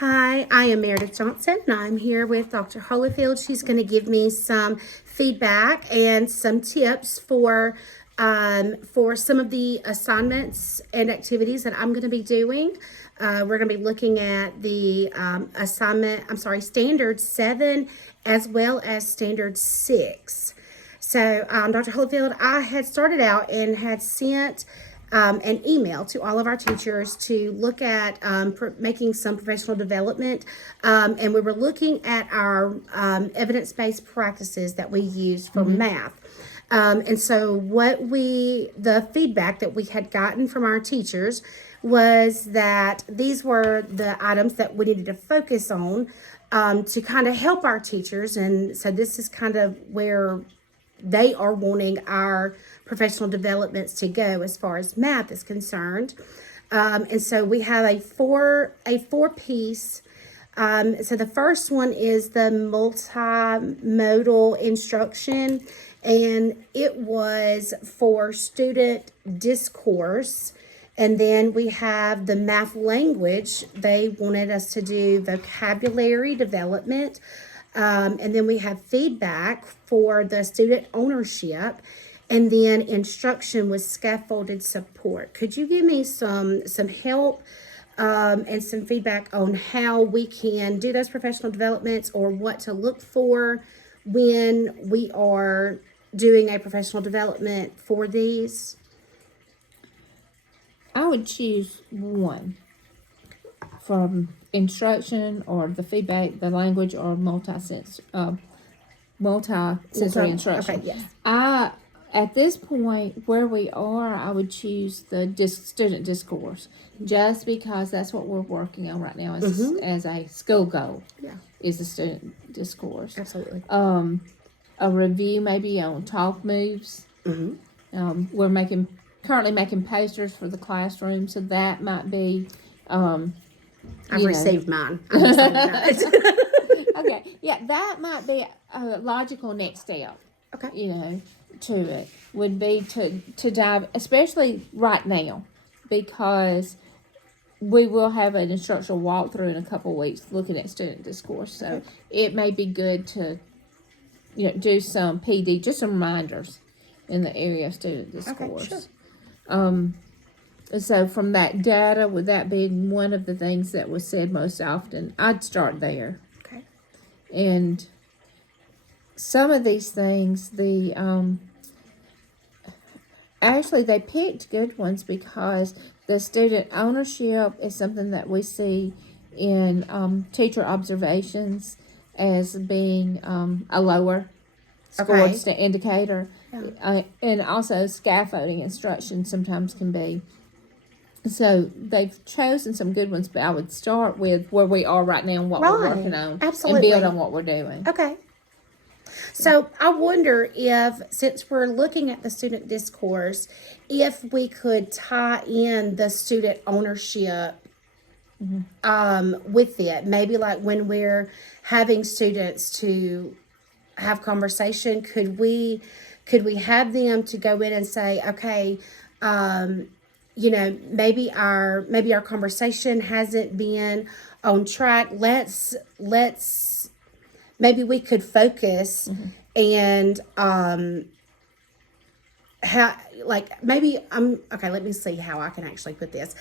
Hi, I am Meredith Johnson, and I'm here with Dr. Holyfield. She's going to give me some feedback and some tips for some of the assignments and activities that I'm going to be doing. We're going to be looking at the standard 7 as well as standard 6. So, Dr. Holyfield, I had started out and had sent an email to all of our teachers to look at making some professional development. And we were looking at our evidence-based practices that we use for math. And so the feedback that we had gotten from our teachers was that these were the items that we needed to focus on to kind of help our teachers. And so this is kind of where they are wanting our professional developments to go as far as math is concerned. And so we have a four piece. So the first one is the multimodal instruction, and it was for student discourse. And then we have the math language. They wanted us to do vocabulary development. And then we have feedback for the student ownership, and then instruction with scaffolded support. Could you give me some help and some feedback on how we can do those professional developments, or what to look for when we are doing a professional development for these? I would choose one from instruction or the feedback, the language, or multi-sensory instruction. Okay, yes. At this point where we are, I would choose the student discourse, just because that's what we're working on right now as a school goal. Yeah, Is the student discourse. absolutely. A review maybe on talk moves. We're currently making posters for the classroom, so that might be. I've received mine. I'm excited about it. Okay, yeah, that might be a logical next step. Okay. To it would be to dive, especially right now, because we will have an instructional walkthrough in a couple of weeks looking at student discourse. So it may be good to, do some PD, just some reminders in the area of student discourse. Okay, sure. So from that data, with that being one of the things that was said most often, I'd start there. Okay. And some of these things, actually they picked good ones because the student ownership is something that we see in teacher observations as being a lower scored indicator. Yeah. And also scaffolding instruction sometimes can be. So they've chosen some good ones, but I would start with where we are right now and what we're working on. Absolutely. And build on what we're doing. Okay. So I wonder if, since we're looking at the student discourse, if we could tie in the student ownership with it. Maybe like when we're having students to have conversation, could we have them to go in and say, okay, maybe our conversation hasn't been on track. Let's maybe we could focus and let me see how I can actually put this.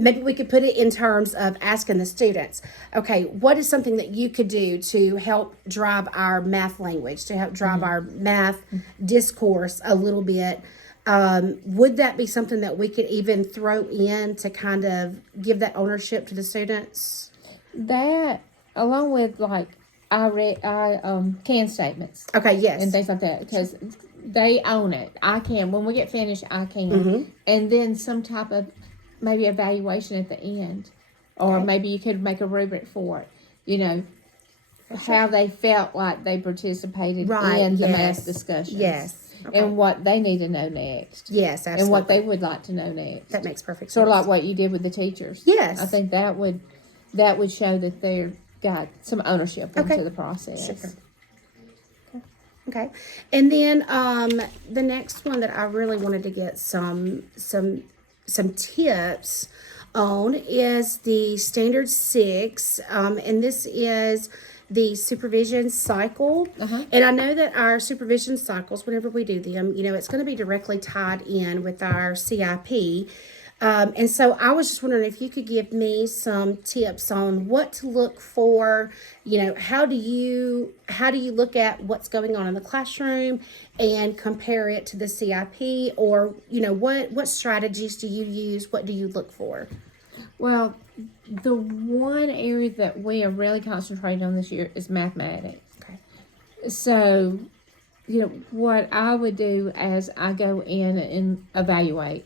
Maybe we could put it in terms of asking the students, okay, what is something that you could do to help drive our math language, to help drive our math discourse a little bit? Would that be something that we could even throw in to kind of give that ownership to the students? That, along with can statements. Okay, yes. And things like that, because they own it. I can, when we get finished, I can. And then some type of maybe evaluation at the end. Or maybe you could make a rubric for it. How they felt like they participated in the math discussions. Yes. Okay. And what they need to know next. Yes, absolutely. And what they would like to know next. That makes perfect sense. Sort of like what you did with the teachers. Yes. I think that would show that they're got some ownership into the process. Sure. Okay. And then the next one that I really wanted to get some tips on is the Standard 6, and this is the supervision cycle. And I know that our supervision cycles, whenever we do them, it's going to be directly tied in with our CIP. And so I was just wondering if you could give me some tips on what to look for. How do you look at what's going on in the classroom and compare it to the CIP, or what strategies do you use? What do you look for? Well, the one area that we are really concentrating on this year is mathematics. Okay. So, what I would do as I go in and evaluate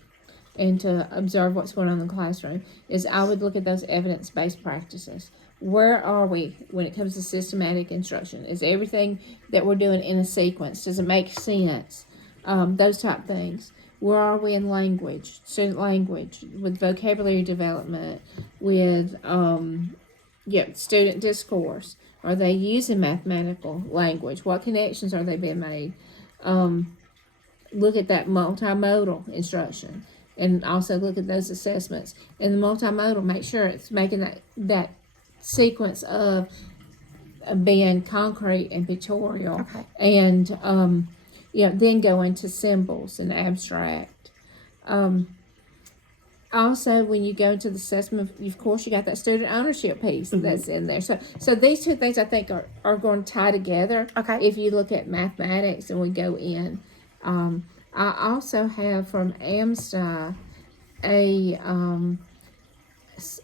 and to observe what's going on in the classroom is I would look at those evidence-based practices. Where are we when it comes to systematic instruction? Is everything that we're doing in a sequence? Does it make sense? Those type things. Where are we in language, student language, with vocabulary development, with student discourse? Are they using mathematical language? What connections are they being made? Look at that multimodal instruction, and also look at those assessments. And the multimodal, make sure it's making that sequence of being concrete and pictorial, Okay. and then go into symbols and abstract. Also, when you go into the assessment, of course, you got that student ownership piece that's in there. So these two things I think are going to tie together. Okay. If you look at mathematics and we go in, I also have from AMSTI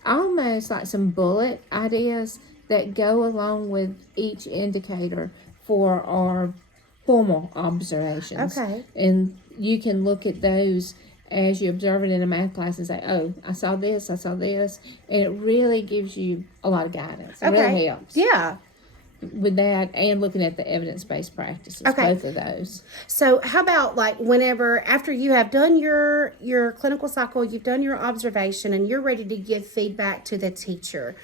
almost like some bullet ideas that go along with each indicator for our formal observations. Okay. And you can look at those as you observe it in a math class and say, oh, I saw this. And it really gives you a lot of guidance. It really helps. Yeah. With that and looking at the evidence-based practices, Okay. both of those. So how about after you have done your clinical cycle, you've done your observation, and you're ready to give feedback to the teacher,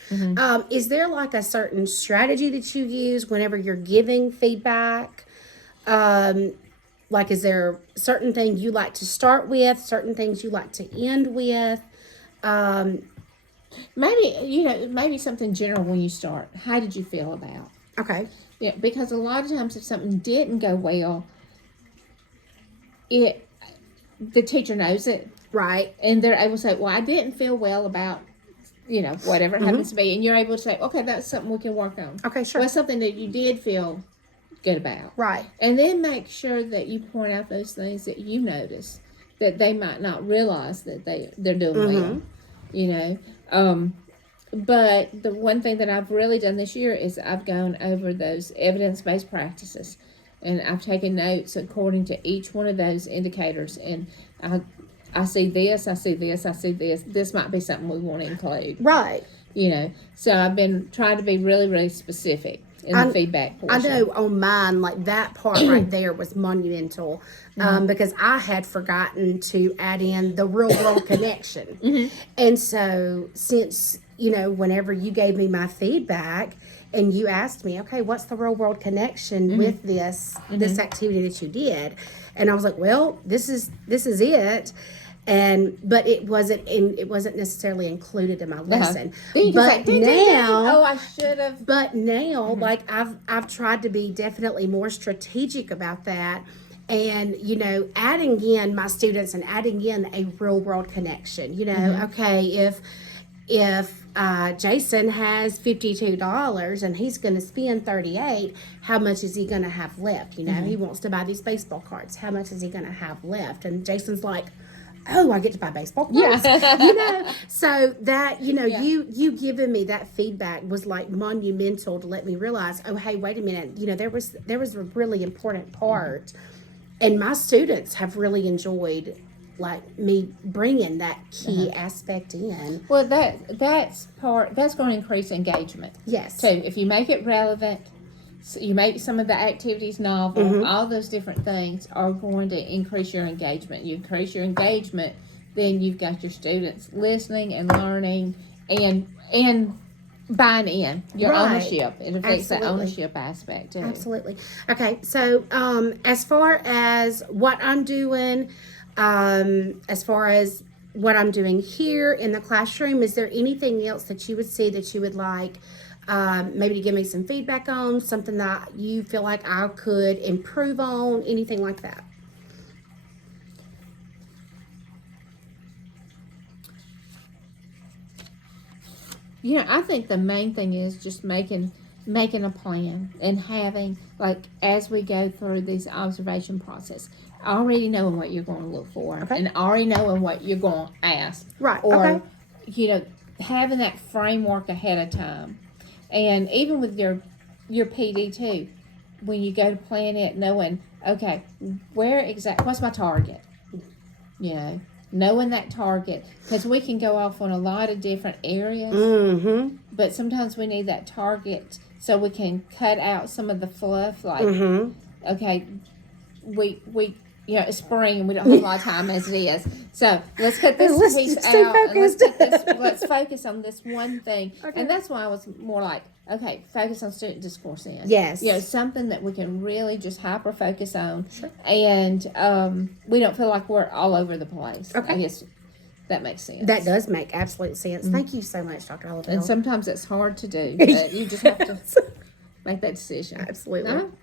is there like a certain strategy that you use whenever you're giving feedback? Is there certain things you like to start with, certain things you like to end with? Maybe something general when you start. How did you feel about? Okay. Yeah, because a lot of times if something didn't go well, the teacher knows it, Right. and they're able to say, well, I didn't feel well about, whatever it happens to be, and you're able to say, okay, that's something we can work on. Okay, sure. What's something that you did feel good about? Right. And then make sure that you point out those things that you notice that they might not realize that they're doing well, But the one thing that I've really done this year is I've gone over those evidence-based practices, and I've taken notes according to each one of those indicators, and I see this, I see this, I see this. This might be something we want to include. Right. So I've been trying to be really, really specific in the feedback portion. I know on mine, that part right there was monumental, because I had forgotten to add in the real world connection. And so since, whenever you gave me my feedback and you asked me, okay, what's the real world connection with this activity that you did? And I was like, well, this is it. But it wasn't necessarily included in my lesson. But now, I should have. But now, I've tried to be definitely more strategic about that, and adding in my students and adding in a real world connection. Okay, if Jason has $52 and he's going to spend $38, how much is he going to have left? He wants to buy these baseball cards. How much is he going to have left? And Jason's like, oh, I get to buy baseball cards. So that, you giving me that feedback was monumental to let me realize, oh, hey, wait a minute. There was a really important part, and my students have really enjoyed me bringing that key aspect in. Well, that's going to increase engagement. Yes. So if you make it relevant, so you make some of the activities novel, all those different things are going to increase your engagement. You increase your engagement, then you've got your students listening and learning and buying in. Your ownership. It affects the ownership aspect too. Absolutely. Okay, so as far as what I'm doing, as far as what I'm doing here in the classroom. Is there anything else that you would see that you would like maybe to give me some feedback on, something that you feel like I could improve on, anything like that? I think the main thing is just making a plan and having, like, as we go through this observation process, already knowing what you're going to look for, Okay. and already knowing what you're going to ask, Right, or okay. having that framework ahead of time. And even with your PD too, when you go to plan it, knowing, okay, what's my target? Knowing that target, because we can go off on a lot of different areas, Mm-hmm. but sometimes we need that target so we can cut out some of the fluff. Like, Mm-hmm. okay, we it's spring and we don't have a lot of time as it is, so let's cut this Let's piece stay out and focused. let's focus on this one thing. Okay. And that's why I was more like, okay, focus on student discourse in. Yes. Something that we can really just hyper focus on. Sure. And we don't feel like we're all over the place. Okay. I guess that makes sense. That does make absolute sense. Thank you so much, Dr. Hollowell. And sometimes it's hard to do, but you just have to make that decision. Absolutely. Uh-huh.